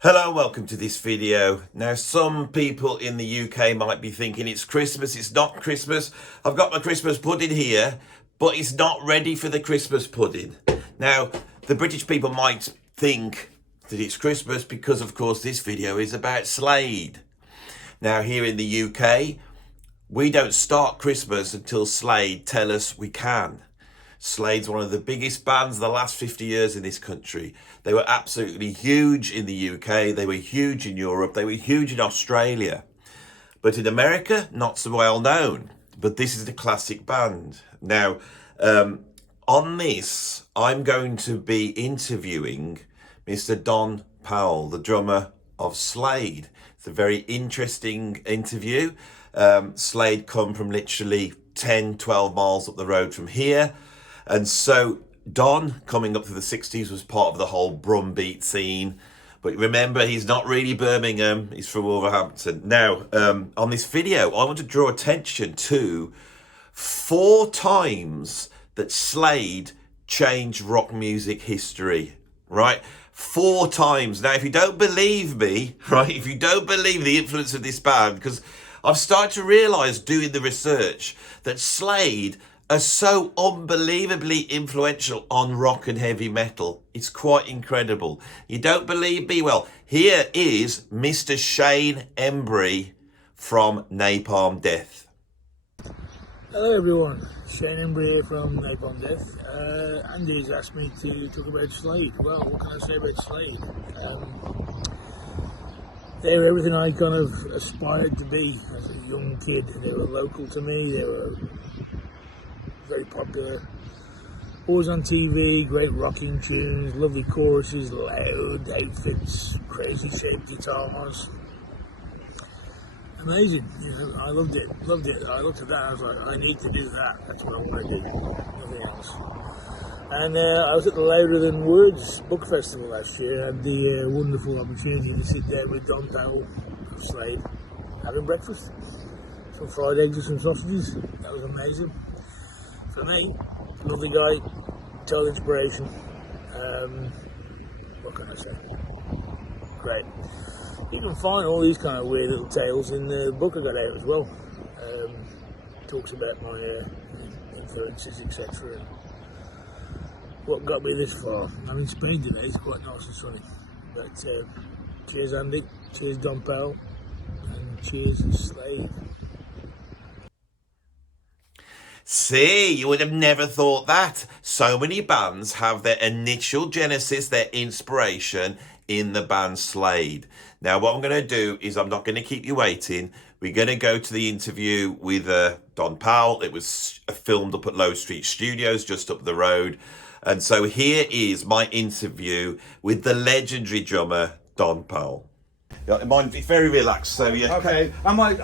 Hello, welcome to this video. Now, some people in the UK might be thinking it's Christmas. It's not Christmas. I've got my Christmas pudding here, but it's not ready for the Christmas pudding. Now, the British people might think that it's Christmas because, of course, this video is about Slade. Now, here in the UK, we don't start Christmas until Slade tell us we can. Slade's one of the biggest bands of the last 50 years in this country. They were absolutely huge in the UK, they were huge in Europe, they were huge in Australia. But in America, not so well known. But this is the classic band. Now, on this, I'm going to be interviewing Mr. Don Powell, the drummer of Slade. It's a very interesting interview. Slade come from literally 10, 12 miles up the road from here. And so Don, coming up to the 60s, was part of the whole drum beat scene. But remember, he's not really Birmingham, he's from Wolverhampton. Now, on this video, I want to draw attention to 4 times that Slade changed rock music history, right? 4 times. Now, if you don't believe me, right, if you don't believe the influence of this band, because I've started to realise doing the research that Slade are so unbelievably influential on rock and heavy metal. It's quite incredible. You don't believe me? Well, here is Mr. Shane Embry from Napalm Death. Hello everyone, Shane Embry here from Napalm Death. Andy's asked me to talk about Slade. Well, what can I say about Slade? They were everything I kind of aspired to be as a young kid. They were local to me, they were very popular, always on TV, great rocking tunes, lovely choruses, loud outfits, crazy shaped guitars. Amazing, you know, I loved it. I looked at that, I was like, I need to do that, that's what I want to do, nothing else. And I was at the Louder Than Words book festival last year. I had the wonderful opportunity to sit down with Don Powell of Slade, having breakfast, some fried eggs and some sausages. That was amazing. For me, lovely guy, total inspiration. What can I say? Great. You can find all these kind of weird little tales in the book I got out as well. Talks about my influences, etc. and what got me this far. I'm in Spain today, it's quite nice and sunny. But cheers Andy, cheers Don Powell, and cheers Slade. See, you would have never thought that. So many bands have their initial genesis, their inspiration in the band Slade. Now, what I'm going to do is I'm not going to keep you waiting. We're going to go to the interview with Don Powell. It was filmed up at Low Street Studios, just up the road. And so here is my interview with the legendary drummer, Don Powell. Mine, it's very relaxed, so yeah. Okay, I might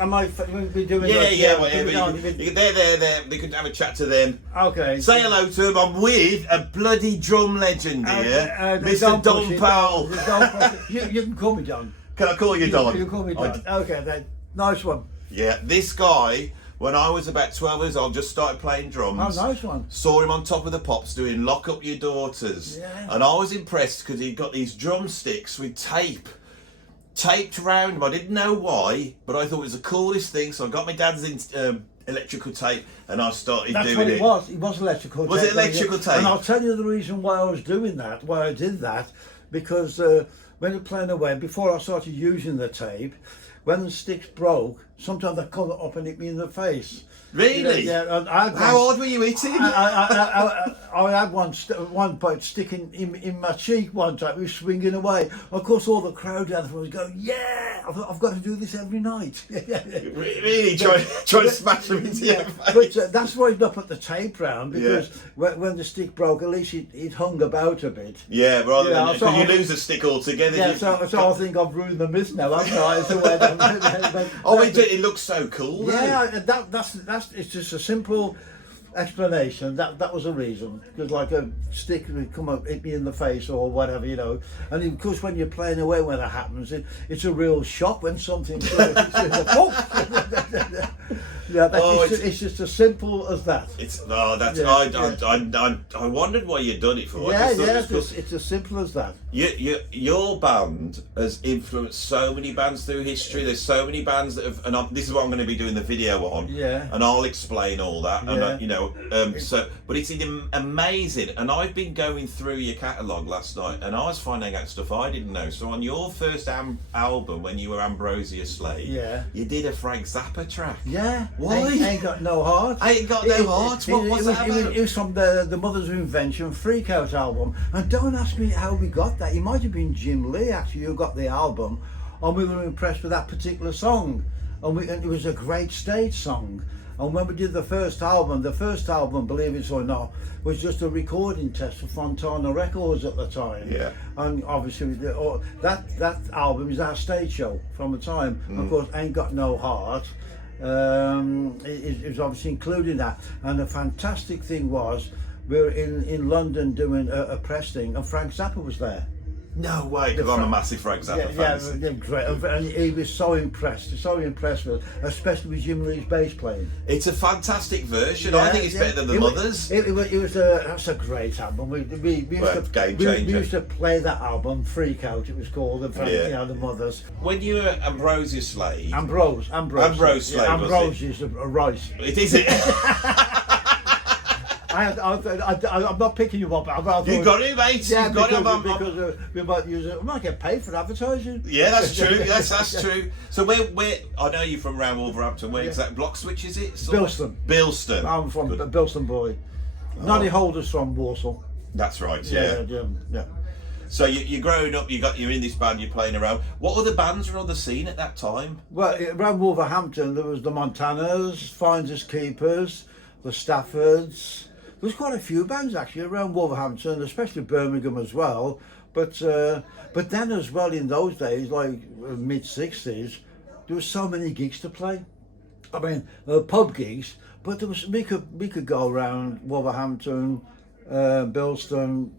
be doing that. Yeah, whatever. They're. They could have a chat to them. Okay. Say hello to them. I'm with a bloody drum legend here, Mr. Don Powell. You can call me Don. Can I call you Don? You can call me Don. Okay, then. Nice one. Yeah, this guy, when I was about 12 years old, just started playing drums. Oh, nice one. Saw him on Top of the Pops doing Lock Up Your Daughters. Yeah. And I was impressed because he'd got these drumsticks with taped around him. I didn't know why, but I thought it was the coolest thing, so I got my dad's electrical tape and I started doing it. That's what it was electrical tape. Was it electrical tape? And I'll tell you the reason why I was doing that, why I did that, because when you're playing away, before I started using the tape, when the sticks broke, sometimes they come up and hit me in the face. Really? Yeah. How hard were you hitting? I had one boat sticking in my cheek one time. It was swinging away. Of course, all the crowd out there was going, "Yeah, I've got to do this every night." Really? Try to smash them into your face? But that's why I put the tape round, because when the stick broke, at least it hung about a bit. Yeah, rather than because you lose the stick altogether. Yeah, so I think I've ruined the miss now, haven't I? Oh, it looks so cool. Yeah, that's it's just a simple explanation. That was the reason, because like a stick would come up, hit me in the face or whatever, you know. And of course, when you're playing away, when that happens, it's a real shock when something sort of hits you in the yeah, it's just as simple as that. It's no, that's Yeah, I wondered why you'd done it for. Yeah, I just thought yeah, it was it's as simple as that. Your band has influenced so many bands through history. There's so many bands that have, and this is what I'm going to be doing the video on. Yeah. And I'll explain all that. And Yeah. you know, but it's amazing. And I've been going through your catalogue last night, and I was finding out stuff I didn't know. So on your first album, when you were Ambrosia Slade, Yeah. you did a Frank Zappa track. Yeah. Why? Ain't got no heart. Ain't got no heart. What was that about? It was from the Mothers of Invention Freak Out album. And don't ask me how we got that. It might have been Jim Lee actually who got the album, and we were impressed with that particular song. And it was a great stage song. And when we did the first album, believe it or not, was just a recording test for Fontana Records at the time. Yeah. And obviously that album is our stage show from the time. Of course, Ain't Got No Heart. It was obviously including that. And the fantastic thing was, we were in London doing a press thing, and Frank Zappa was there. No way, because I'm a massive Frank Zappa fan. Yeah, great. And he was so impressed with us, especially with Jim Lee's bass playing. It's a fantastic version. I think it's better than the Mothers. That's a great album. We used to play that album, Freak Out it was called, the Mothers. When you were Ambrosia Slade... Ambrose Slade, Ambrose is a rice. It is it? I'm not picking you up. You got it, mate. Yeah, you got because we might use it. We might get paid for advertising. Yeah, that's true. Yes, that's true. So where? I know you're from around Wolverhampton. Where exact block switch is it? Bilston. Bilston. I'm from Bilston boy. Noddy Holder's from Walsall. That's right. Yeah. So you're growing up. You're in this band. You're playing around. What other bands were on the scene at that time? Well, around Wolverhampton there was the Montanas, Finders Keepers, the Staffords. There was quite a few bands actually around Wolverhampton, especially Birmingham as well. But then as well in those days, like mid-60s, there were so many gigs to play. I mean, pub gigs, but we could go around Wolverhampton, Bilston,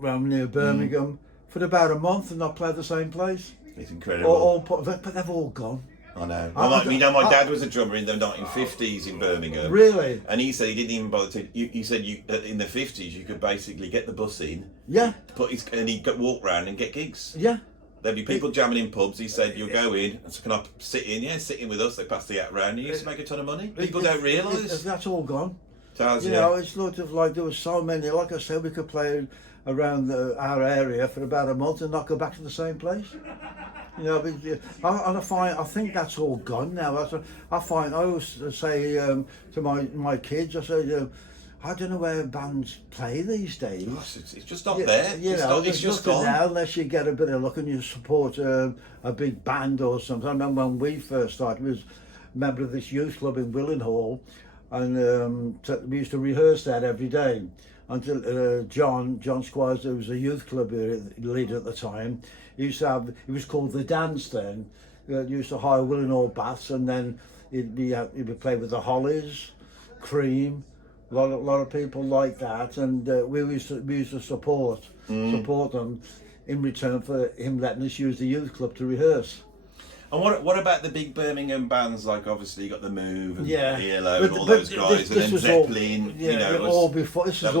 around near Birmingham for about a month and not play the same place. It's incredible. But they've all gone. I know. My dad was a drummer in the 1950s in Birmingham. Really? And he said he didn't even bother to. He said in the 50s you could basically get the bus in. Yeah. And he'd walk round and get gigs. Yeah. There'd be people jamming in pubs. He said, "You'll go in. And so can I sit in? Yeah, sit in with us." They pass the hat round. He used to make a ton of money. People don't realise. That's all gone. You know, it's sort of like there was so many. Like I said, we could play around our area for about a month and not go back to the same place. You know, I think that's all gone now. I always say to my kids, I say, I don't know where bands play these days. It's just not there. It's just gone. Now, unless you get a bit of luck and you support a big band or something. I remember when we first started, we was a member of this youth club in Willenhall, and we used to rehearse that every day. Until John Squires, who was a youth club leader at the time, he used to have, it was called The Dance then. He used to hire Willenhall Baths, and then he'd be play with the Hollies, Cream, a lot of people like that, and we used to support them in return for him letting us use the youth club to rehearse. And what about the big Birmingham bands, like obviously you got The Move and ELO and all but those guys, and then Zeppelin, this is all before, for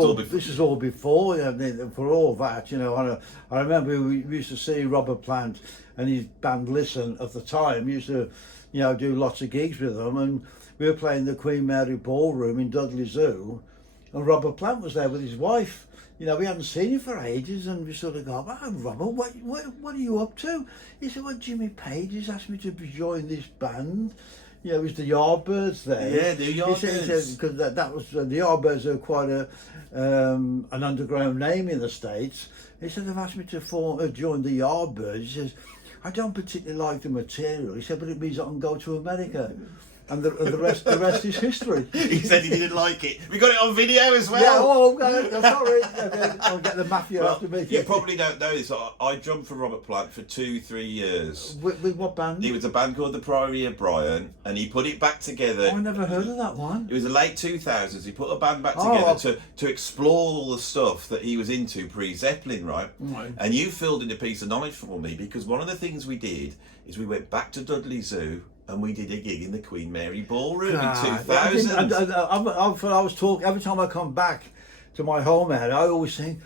all that, you know. I remember we used to see Robert Plant and his band Listen at the time. We used to, do lots of gigs with them, and we were playing the Queen Mary Ballroom in Dudley Zoo, and Robert Plant was there with his wife. We hadn't seen him for ages, and we sort of go, "Oh, Robert, what are you up to?" He said, "Well, Jimmy Page has asked me to join this band." It was the Yardbirds there. Yeah, the Yardbirds. Because that was the Yardbirds are quite an underground name in the States. He said, "They've asked me to join the Yardbirds." He says, "I don't particularly like the material." He said, "But it means I can go to America." and the rest is history. He said he didn't like it. We got it on video as well. Yeah, oh, sorry. I'll get the mafia after me. You probably don't know this. I drummed for Robert Plant for 2-3 years. With what band? It was a band called the Priory of Brian, and he put it back together. Oh, I never heard of that one. It was the late 2000s. He put a band back together to explore all the stuff that he was into pre-Zeppelin, right? And you filled in a piece of knowledge for me, because one of the things we did is we went back to Dudley Zoo and we did a gig in the Queen Mary Ballroom in 2000. I was talking, every time I come back to my home area, I always think,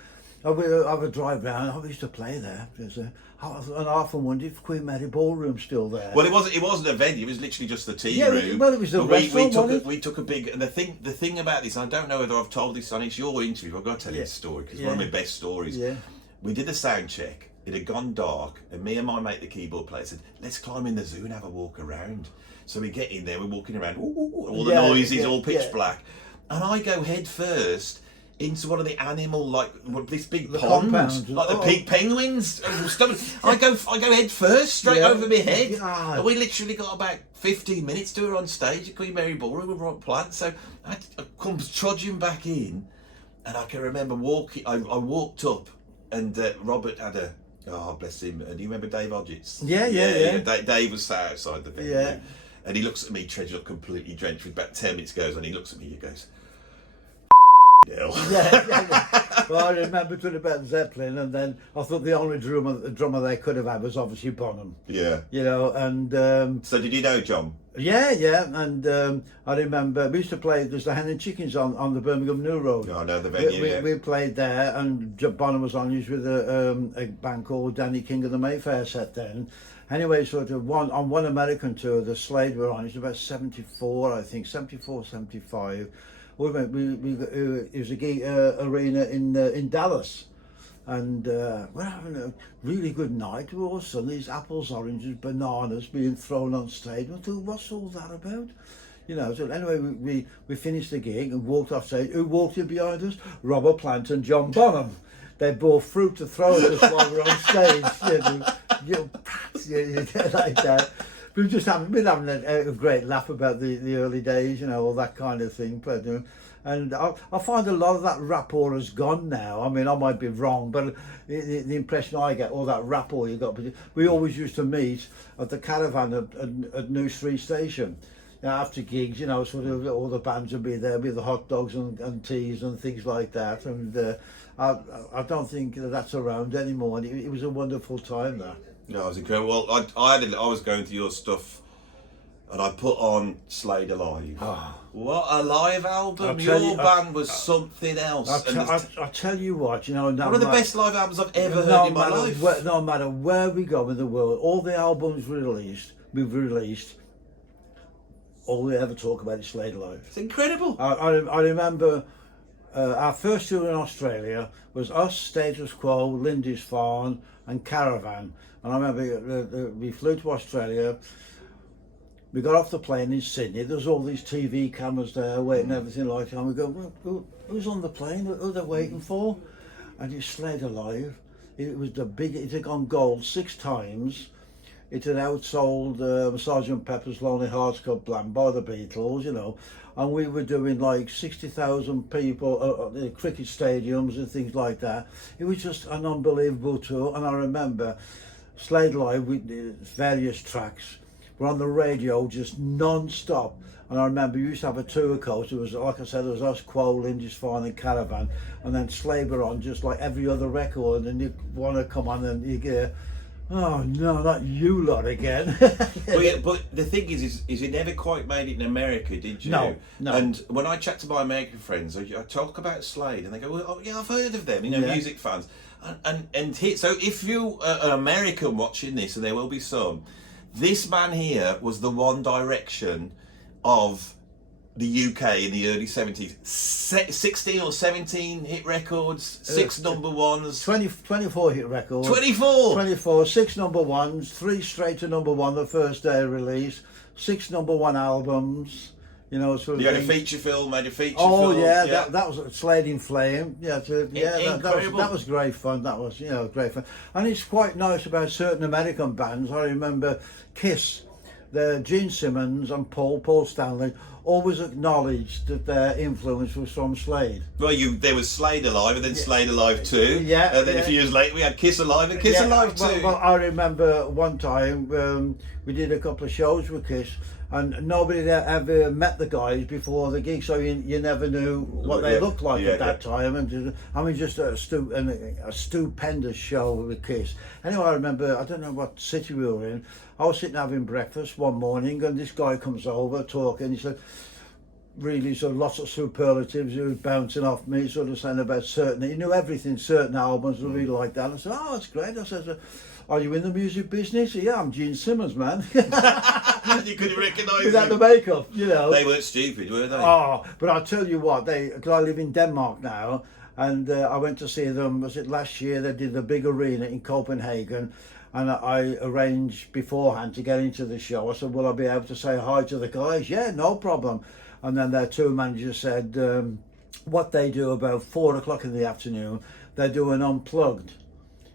I would drive round, I used to play there. And I often wondered if Queen Mary Ballroom's still there. Well, it wasn't a venue, it was literally just the tea room. Well, it was the restaurant, we took a big, and the thing about this, I don't know whether I've told this on, it's your interview, I've got to tell you this story, because it's one of my best stories. Yeah. We did a sound check, it had gone dark, and me and my mate, the keyboard player, said, let's climb in the zoo and have a walk around. So we get in there, we're walking around, all the noises, all pitch black. And I go head first into one of the animal, this big pond, the big penguins. I go head first, straight over my head. And we literally got about 15 minutes to her on stage at Queen Mary Ballroom with Robert Plant. So I come trudging back in, and I can remember walking, I walked up, and Robert had a, oh bless him, and you remember Dave Hodgetts? Yeah. Dave was sat outside the venue. Yeah. And he looks at me, trudged up completely drenched, with about 10 minutes goes on, he looks at me, he goes, Well, I remember talking about Zeppelin, and then I thought the only drummer they could have had was obviously Bonham. Yeah. You know, and... so did you know John? Yeah, and I remember we used to play, there's the Hen and Chickens on the Birmingham New Road. Oh, I know the venue, we played there, and Bonham was on with a band called Danny King of the Mayfair set then. Anyway, sort of on one American tour, the Slade were on, it was about 74, I think, 74, 75. It was a gay arena in Dallas, and we're having a really good night. We all suddenly these apples, oranges, bananas being thrown on stage. I thought, what's all that about? You know. So anyway, we finished the gig and walked off stage. Who walked in behind us? Robert Plant and John Bonham. They bought fruit to throw at us while we were on stage. Like that. We've just been having a great laugh about the early days, you know, all that kind of thing. And I find a lot of that rapport has gone now. I mean, I might be wrong, but the impression I get, all that rapport you got. We always used to meet at the Caravan at New Street Station. You know, after gigs, you know, sort of all the bands would be there with the hot dogs and teas and things like that. And I don't think that's around anymore. And it was a wonderful time there. No, it was incredible. Well, I was going through your stuff, and I put on Slade Alive. Oh. What a live album! Your band was something else. I tell you what, you know, one of the best live albums I've ever heard in my life. No matter where we go in the world, all the albums we've released, all we ever talk about is Slade Alive. It's incredible. I remember our first tour in Australia was us, Status Quo, Lindisfarne, and Caravan. And I remember we flew to Australia. We got off the plane in Sydney. There was all these TV cameras there waiting, everything like that. And we go, well, who's on the plane? Who are they waiting for? And it's Slade Alive. It was it had gone gold 6 times. It had outsold Sgt. Pepper's Lonely Hearts Club Band by the Beatles, you know. And we were doing like 60,000 people at cricket stadiums and things like that. It was just an unbelievable tour. And I remember Slade Live with various tracks were on the radio just non-stop. And I remember you used to have a tour coach. It was, like I said, it was us, Quo, Lindisfarne and Caravan. And then Slade were on just like every other record. And you want to come on and you get, oh no, not you lot again. But the thing is you never quite made it in America, did you? No. And when I chat to my American friends, I talk about Slade, and they go, well, oh, yeah, I've heard of them, you know, music fans. And so if you're an American watching this, and there will be some, this man here was the One Direction of the UK in the early 70s. 16 or 17 hit records, 6 number ones. 24 hit records. 24! 6 number ones, 3 straight to number 1 the first day of release, 6 number 1 albums. You know, sort of. You had a feature film, made a feature film. Oh yeah, that was Slade in Flame. Yeah, incredible. That was great fun. That was, you know, great fun. And it's quite nice about certain American bands. I remember Kiss Gene Simmons and Paul Stanley always acknowledged that their influence was from Slade. Well, there was Slade Alive, and then Slade Alive 2. Yeah, And then a few years later, we had Kiss Alive and Kiss Alive 2. Well, I remember one time we did a couple of shows with Kiss, and nobody had ever met the guys before the gig, so you never knew what they looked like at that time. And just a stupendous show with Kiss. Anyway, I remember, I don't know what city we were in. I was sitting having breakfast one morning, and this guy comes over talking. He said, really sort of lots of superlatives. He was bouncing off me, sort of saying about he knew everything, certain albums, really like that. I said, oh, that's great. I said, are you in the music business? Yeah, I'm Gene Simmons, man. You couldn't recognise without him. the makeup, you know. They weren't stupid, were they? Oh, but I'll tell you what, because I live in Denmark now, and I went to see them, was it last year? They did the big arena in Copenhagen, and I arranged beforehand to get into the show. I said, will I be able to say hi to the guys? Yeah, no problem. And then their tour manager said, what they do about 4 o'clock in the afternoon, they do an unplugged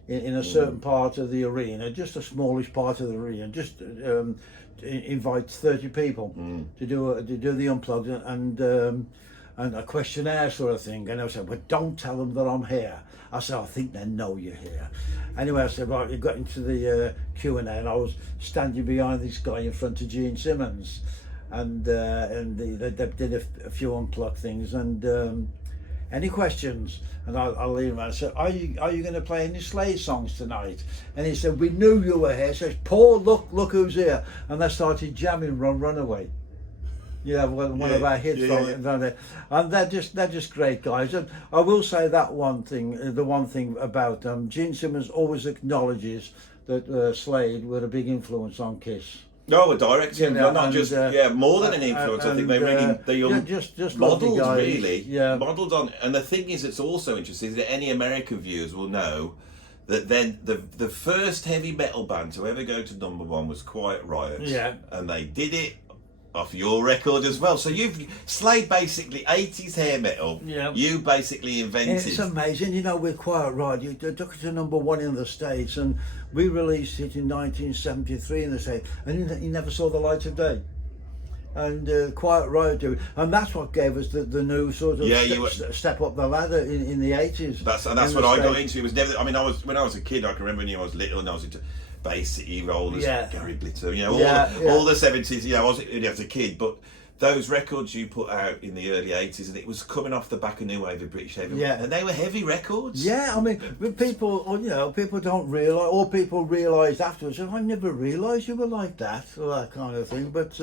in a certain part of the arena, just a smallish part of the arena, just invites 30 people to do the unplugged and a questionnaire sort of thing. And I said, well, don't tell them that I'm here. I said, I think they know you're here. Anyway, I said, right, you got into the Q&A, and I was standing behind this guy in front of Gene Simmons, and they did a few unplugged things, and any questions? And I'll leave him. I said, are you going to play any Slade songs tonight? And he said, we knew you were here. He says, Paul, look who's here. And they started jamming Runaway. Yeah, one of our hits from there. And they're just great guys. And I will say that the one thing about them, Gene Simmons always acknowledges that Slade were a big influence on Kiss. No, a direct influence, not and, just more than an influence. I think they just modelled guys, really, modelled on. And the thing is, it's also interesting is that any American viewers will know that then the first heavy metal band to ever go to #1 was Quiet Riot. Yeah, and they did it off your record as well. So Slade basically 80s hair metal. Yeah. You basically invented. It's amazing, you know, with Quiet Riot, you took it to #1 in the States, and we released it in 1973 in the States, and he never saw the light of day. And Quiet Riot do it, and that's what gave us the new sort of step up the ladder in the 80s. That's what I got into. It was never. I mean, when I was a kid, I can remember when I was little and I was into Bay City Rollers, Gary Glitter, you know, all the 70s, you know, I was as a kid, but those records you put out in the early 80s, and it was coming off the back of New Wave of British Heavy, and they were heavy records. Yeah, I mean, people don't realise, or people realise afterwards, I never realised you were like that, or that kind of thing, but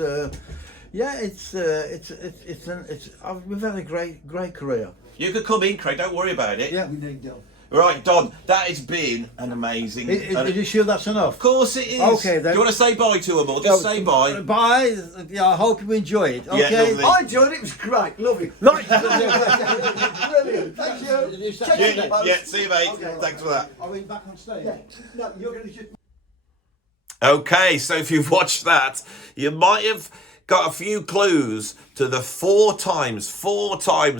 we've had a great career. You could come in, Craig, don't worry about it. Yeah, we need Don. Right, Don, that has been an amazing... Are you sure that's enough? Of course it is. Okay, then. Do you want to say bye to them, or just say bye? Bye. Yeah, I hope you enjoy it. Okay. Yeah, I enjoyed it. It was great. Lovely. Brilliant. Thank you. Yeah, see you, mate. Okay. Thanks for that. Are we back on stage? Yeah. No, you're going to just... Okay, so if you've watched that, you might have got a few clues to the four times,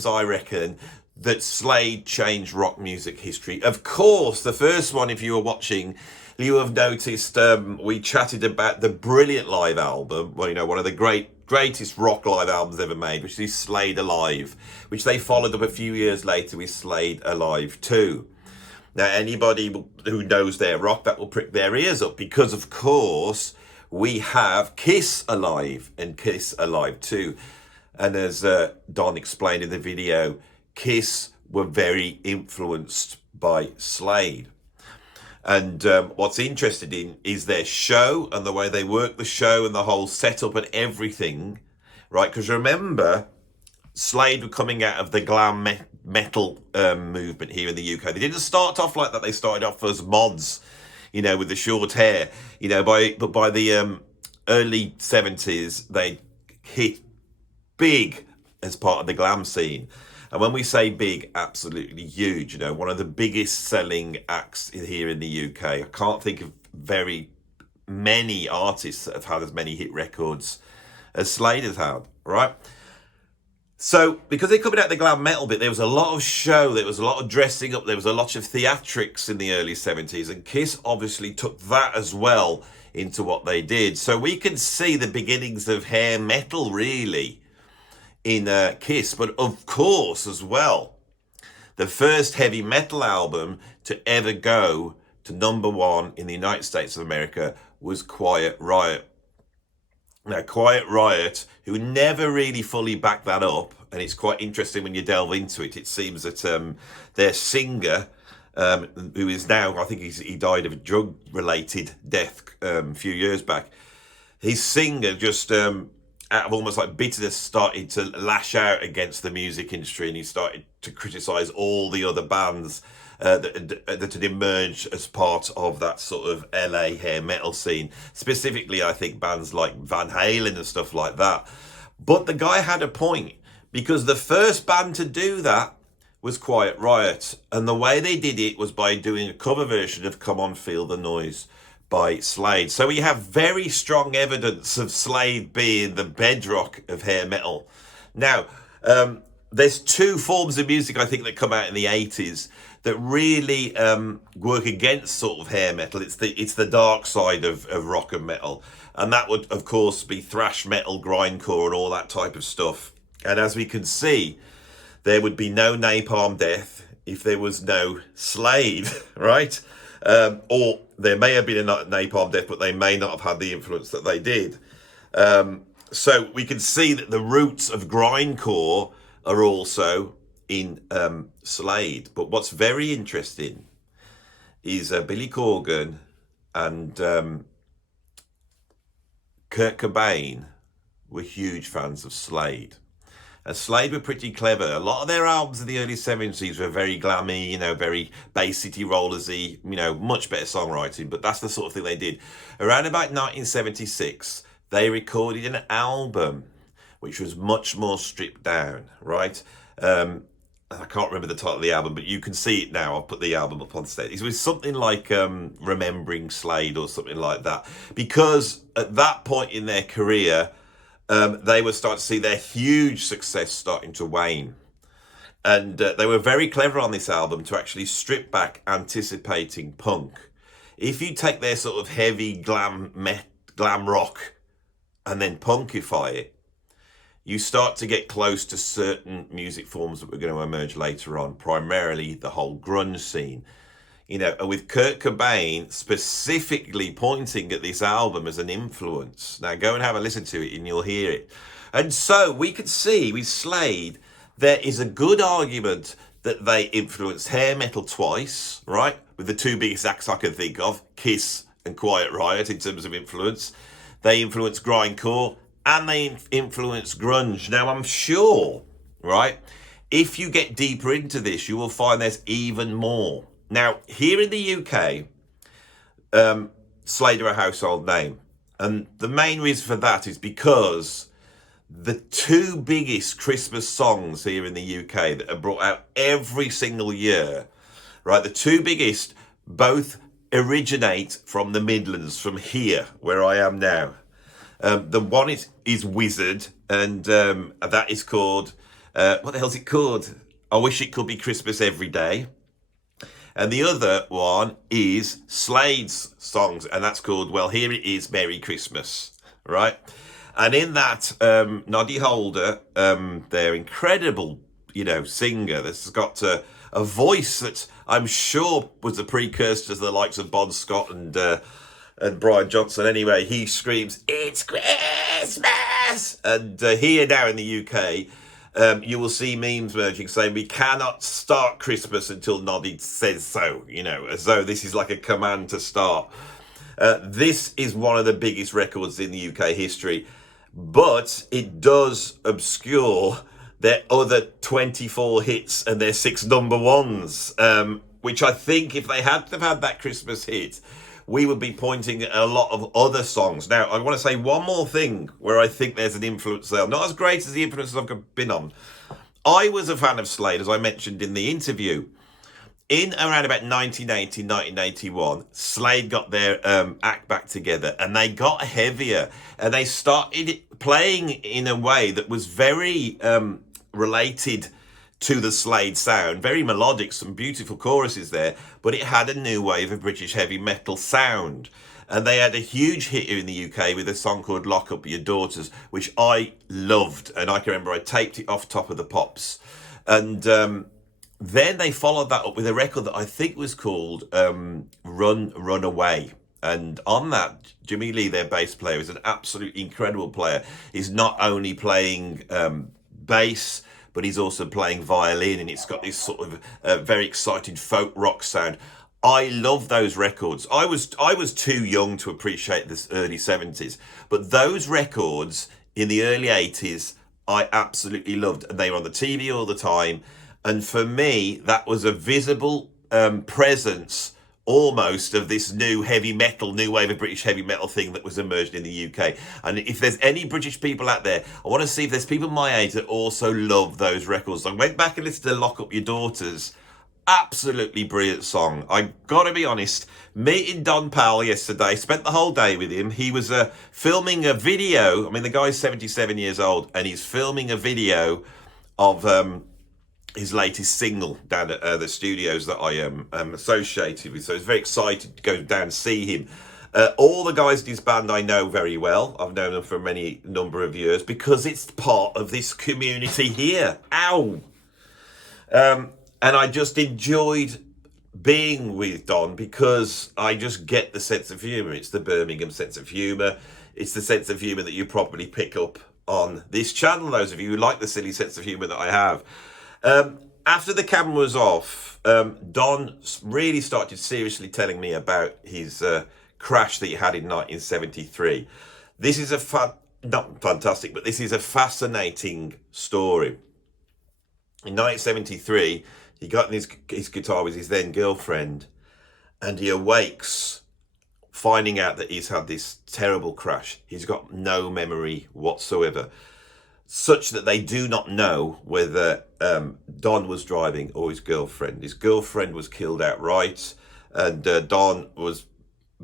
I reckon, that Slade changed rock music history. Of course, the first one, if you were watching, you have noticed we chatted about the brilliant live album, well, you know, one of the greatest rock live albums ever made, which is Slade Alive, which they followed up a few years later with Slade Alive 2. Now, anybody who knows their rock, that will prick their ears up, because, of course, we have Kiss Alive and Kiss Alive 2. And as Don explained in the video, Kiss were very influenced by Slade. And what's interesting is their show and the way they work the show and the whole setup and everything, right? Because remember, Slade were coming out of the glam metal movement here in the UK. They didn't start off like that. They started off as mods, you know, with the short hair, you know, but by the early 70s, they hit big as part of the glam scene. And when we say big, absolutely huge, you know, one of the biggest selling acts here in the UK. I can't think of very many artists that have had as many hit records as Slade has had, right? So, because they're coming out the glam metal bit, there was a lot of show, there was a lot of dressing up, there was a lot of theatrics in the early 70s, and Kiss obviously took that as well into what they did. So we can see the beginnings of hair metal, really, in Kiss, but of course, as well, the first heavy metal album to ever go to #1 in the United States of America was Quiet Riot. Now, Quiet Riot, who never really fully backed that up, and it's quite interesting when you delve into it. It seems that their singer, who is now, I think he died of a drug-related death a few years back. His singer just, out of almost like bitterness, started to lash out against the music industry, and he started to criticise all the other bands that had emerged as part of that sort of LA hair metal scene. Specifically, I think bands like Van Halen and stuff like that. But the guy had a point, because the first band to do that was Quiet Riot. And the way they did it was by doing a cover version of Come On Feel the Noise by Slade. So we have very strong evidence of Slade being the bedrock of hair metal. Now, there's two forms of music, I think, that come out in the 80s that really work against sort of hair metal. It's the dark side of rock and metal. And that would, of course, be thrash metal, grindcore, and all that type of stuff. And as we can see, there would be no Napalm Death if there was no Slade, right? Or there may have been a Napalm Death, but they may not have had the influence that they did. So we can see that the roots of grindcore are also in Slade. But what's very interesting is Billy Corgan and Kurt Cobain were huge fans of Slade. And Slade were pretty clever. A lot of their albums in the early 70s were very glammy, very Bay City Rollersy, much better songwriting, but that's the sort of thing they did. Around about 1976, they recorded an album which was much more stripped down, right? I can't remember the title of the album, but you can see it now. I'll put the album up on stage. It was something like Remembering Slade or something like that. Because at that point in their career, they were starting to see their huge success starting to wane. And they were very clever on this album to actually strip back anticipating punk. If you take their sort of heavy glam rock and then punkify it, you start to get close to certain music forms that were going to emerge later on, primarily the whole grunge scene. And with Kurt Cobain specifically pointing at this album as an influence. Now go and have a listen to it and you'll hear it. And so we could see with Slade, there is a good argument that they influenced hair metal twice, right? With the two biggest acts I can think of, Kiss and Quiet Riot in terms of influence. They influenced grindcore and they influenced grunge. Now I'm sure, right, if you get deeper into this, you will find there's even more. Now, here in the UK, Slade are a household name. And the main reason for that is because the two biggest Christmas songs here in the UK that are brought out every single year, right, the two biggest both originate from the Midlands, from here, where I am now. The one is Wizard, and that is called, what the hell's it called? I Wish It Could Be Christmas Every Day. And the other one is Slade's songs, and that's called, well, Here It Is, Merry Christmas, right? And in that, Noddy Holder, their incredible, singer that's got a voice that I'm sure was a precursor to the likes of Bon Scott and Brian Johnson. Anyway, he screams, "It's Christmas!" And here now in the UK, you will see memes merging saying we cannot start Christmas until Noddy says so, as though this is like a command to start. This is one of the biggest records in the UK history, but it does obscure their other 24 hits and their 6 number ones, which I think if they had had that Christmas hit, we would be pointing at a lot of other songs. Now, I want to say one more thing where I think there's an influence there. Not as great as the influences I've been on. I was a fan of Slade, as I mentioned in the interview. In around about 1980, 1981, Slade got their act back together and they got heavier. And they started playing in a way that was very related to the Slade sound. Very melodic, some beautiful choruses there, but it had a new wave of British heavy metal sound. And they had a huge hit here in the UK with a song called Lock Up Your Daughters, which I loved. And I can remember I taped it off Top of the Pops. And then they followed that up with a record that I think was called Run, Run Away. And on that, Jimmy Lee, their bass player, is an absolutely incredible player. He's not only playing bass, but he's also playing violin, and it's got this sort of very exciting folk rock sound. I love those records. I was too young to appreciate this early 70s, but those records in the early 80s, I absolutely loved, and they were on the TV all the time. And for me, that was a visible presence almost of this new heavy metal, new wave of British heavy metal thing that was emerged in the UK. And if there's any British people out there, I want to see if there's people my age that also love those records. I went back and listened to Lock Up Your Daughters. Absolutely brilliant song. I gotta be honest, meeting Don Powell yesterday, spent the whole day with him. He was filming a video. I mean, the guy's 77 years old, and he's filming a video of his latest single down at the studios that I am associated with. So I was very excited to go down and see him. All the guys in his band I know very well. I've known them for many number of years because it's part of this community here. Ow! And I just enjoyed being with Don because I just get the sense of humour. It's the Birmingham sense of humour. It's the sense of humour that you probably pick up on this channel, those of you who like the silly sense of humour that I have. After the camera was off, Don really started seriously telling me about his crash that he had in 1973. This is not fantastic, but this is a fascinating story. In 1973, he got in his guitar with his then girlfriend, and he awakes finding out that he's had this terrible crash. He's got no memory whatsoever, such that they do not know whether Don was driving or his girlfriend. His girlfriend was killed outright, and Don was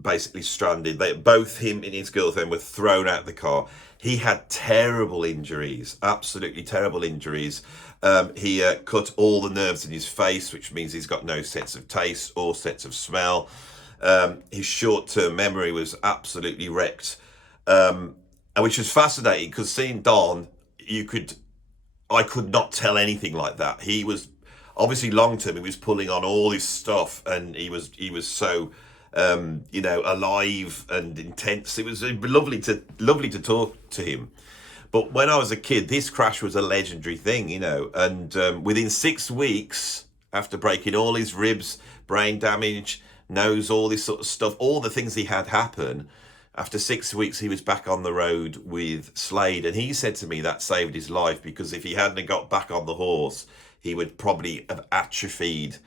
basically stranded. Both him and his girlfriend were thrown out of the car. He had terrible injuries, absolutely terrible injuries. He cut all the nerves in his face, which means he's got no sense of taste or sense of smell. His short-term memory was absolutely wrecked, and which was fascinating because seeing Don, I could not tell anything like that. He was obviously long-term. He was pulling on all his stuff, and he was so alive and intense. It was lovely to talk to him. But when I was a kid, this crash was a legendary thing, and within 6 weeks, after breaking all his ribs, brain damage, nose, all this sort of stuff, all the things he had happen, after 6 weeks, he was back on the road with Slade. And he said to me that saved his life, because if he hadn't got back on the horse, he would probably have atrophied.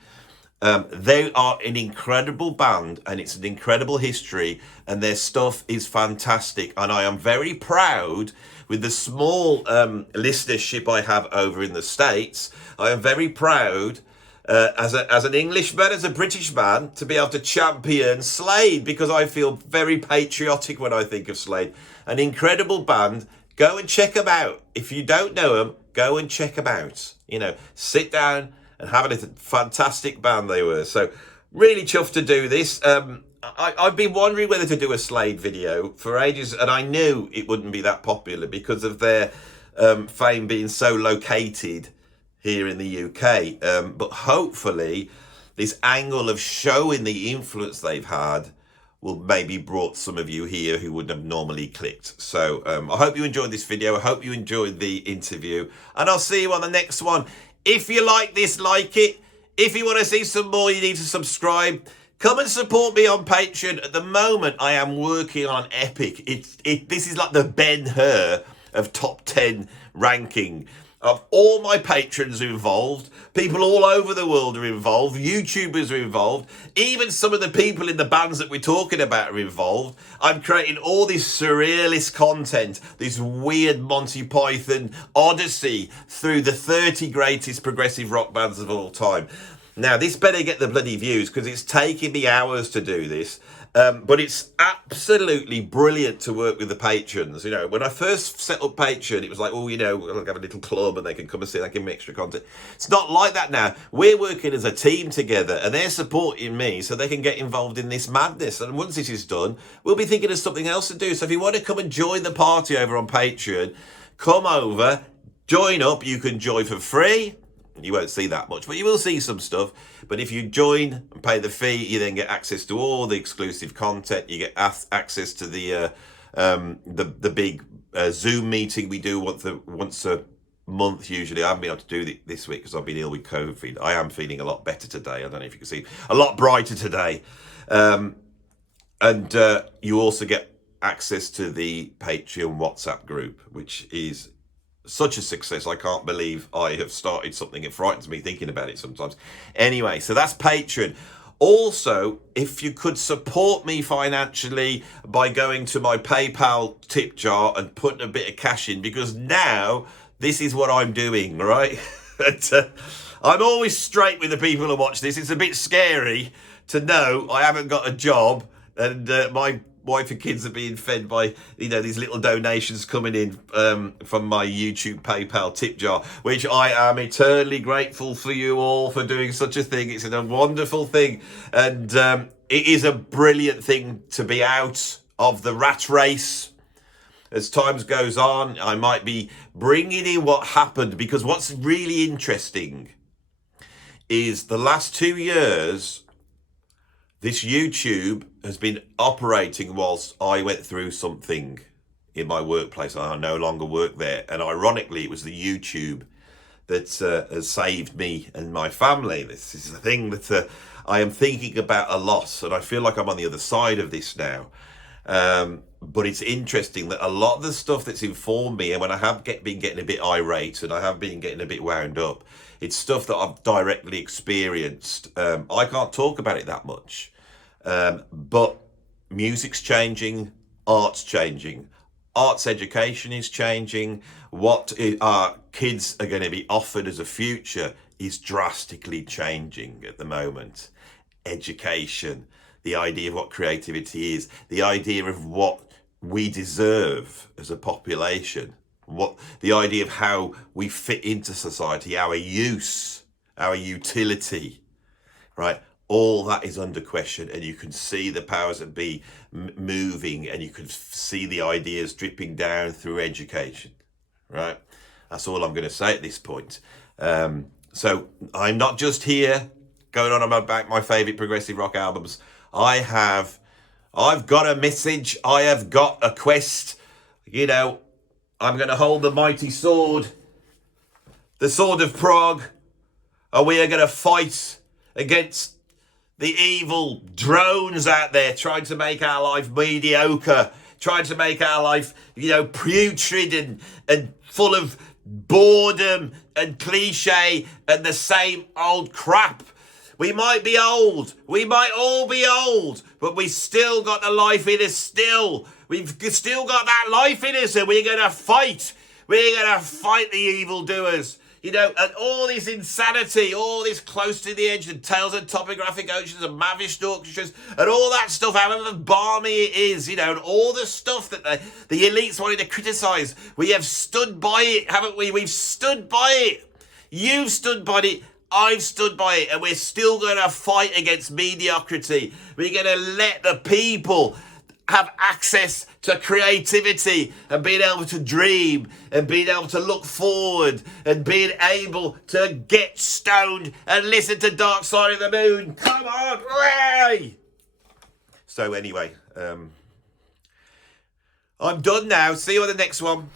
They are an incredible band, and it's an incredible history, and their stuff is fantastic. And I am very proud, with the small listenership I have over in the States, I am very proud as an Englishman, as a British man, to be able to champion Slade, because I feel very patriotic when I think of Slade. An incredible band. Go and check them out. If you don't know them, go and check them out. Sit down and have a listen. Fantastic band they were. So really chuffed to do this. I've been wondering whether to do a Slade video for ages, and I knew it wouldn't be that popular because of their fame being so located here in the UK. But hopefully this angle of showing the influence they've had will maybe brought some of you here who wouldn't have normally clicked. So I hope you enjoyed this video. I hope you enjoyed the interview, and I'll see you on the next one. If you like this, like it. If you want to see some more, you need to subscribe. Come and support me on Patreon. At the moment, I am working on Epic. This is like the Ben-Hur of top 10 ranking. Of all my patrons are involved. People all over the world are involved. YouTubers are involved. Even some of the people in the bands that we're talking about are involved. I'm creating all this surrealist content, this weird Monty Python odyssey through the 30 greatest progressive rock bands of all time. Now, this better get the bloody views, because it's taking me hours to do this. But it's absolutely brilliant to work with the patrons. You know, when I first set up Patreon, it was like, oh, you know, we'll have a little club and they can come and see, they give me extra content. It's not like that now. We're working as a team together and they're supporting me so they can get involved in this madness. And once this is done, we'll be thinking of something else to do. So if you want to come and join the party over on Patreon, come over, join up. You can join for free. You won't see that much, but you will see some stuff. But if you join and pay the fee, you then get access to all the exclusive content. You get access to the big Zoom meeting we do once a month usually. I haven't been able to do it this week because I've been ill with COVID. I am feeling a lot better today. I don't know if you can see, a lot brighter today. And you also get access to the Patreon WhatsApp group, which is such a success. I can't believe I have started something. It frightens me thinking about it sometimes. Anyway, so that's Patreon. Also, if you could support me financially by going to my PayPal tip jar and putting a bit of cash in, because now this is what I'm doing, right? I'm always straight with the people who watch this. It's a bit scary to know I haven't got a job and my wife and kids are being fed by, you know, these little donations coming in from my YouTube PayPal tip jar, which I am eternally grateful for you all for doing such a thing. It's a wonderful thing, and it is a brilliant thing to be out of the rat race. As times goes on, I might be bringing in what happened, because what's really interesting is the last 2 years, this YouTube has been operating whilst I went through something in my workplace. I no longer work there. And ironically, it was the YouTube that has saved me and my family. This is a thing that I am thinking about a lot. And I feel like I'm on the other side of this now. But it's interesting that a lot of the stuff that's informed me, and when I have been getting a bit irate and I have been getting a bit wound up, it's stuff that I've directly experienced. I can't talk about it that much. But music's changing, art's changing, arts education is changing. What our kids are going to be offered as a future is drastically changing at the moment. Education, the idea of what creativity is, the idea of what we deserve as a population, what the idea of how we fit into society, our use, our utility, right? All that is under question, and you can see the powers that be moving, and you can see the ideas dripping down through education, right? That's all I'm going to say at this point. So I'm not just here going on about my favourite progressive rock albums. I've got a message. I have got a quest. You know, I'm going to hold the mighty sword, the sword of Prague, and we are going to fight against the evil drones out there trying to make our life mediocre, trying to make our life, you know, putrid and full of boredom and cliche and the same old crap. We might be old. We might all be old, but we still got the life in us still. We've still got that life in us, and we're going to fight. We're going to fight the evildoers. You know, and all this insanity, all this close to the edge, and tales of topographic oceans and lavish orchestras, and all that stuff, however balmy it is, you know, and all the stuff that the elites wanted to criticise. We have stood by it, haven't we? We've stood by it. You've stood by it. I've stood by it. And we're still going to fight against mediocrity. We're going to let the people have access to creativity and being able to dream and being able to look forward and being able to get stoned and listen to Dark Side of the Moon. Come on, Ray! So anyway, I'm done now. See you on the next one.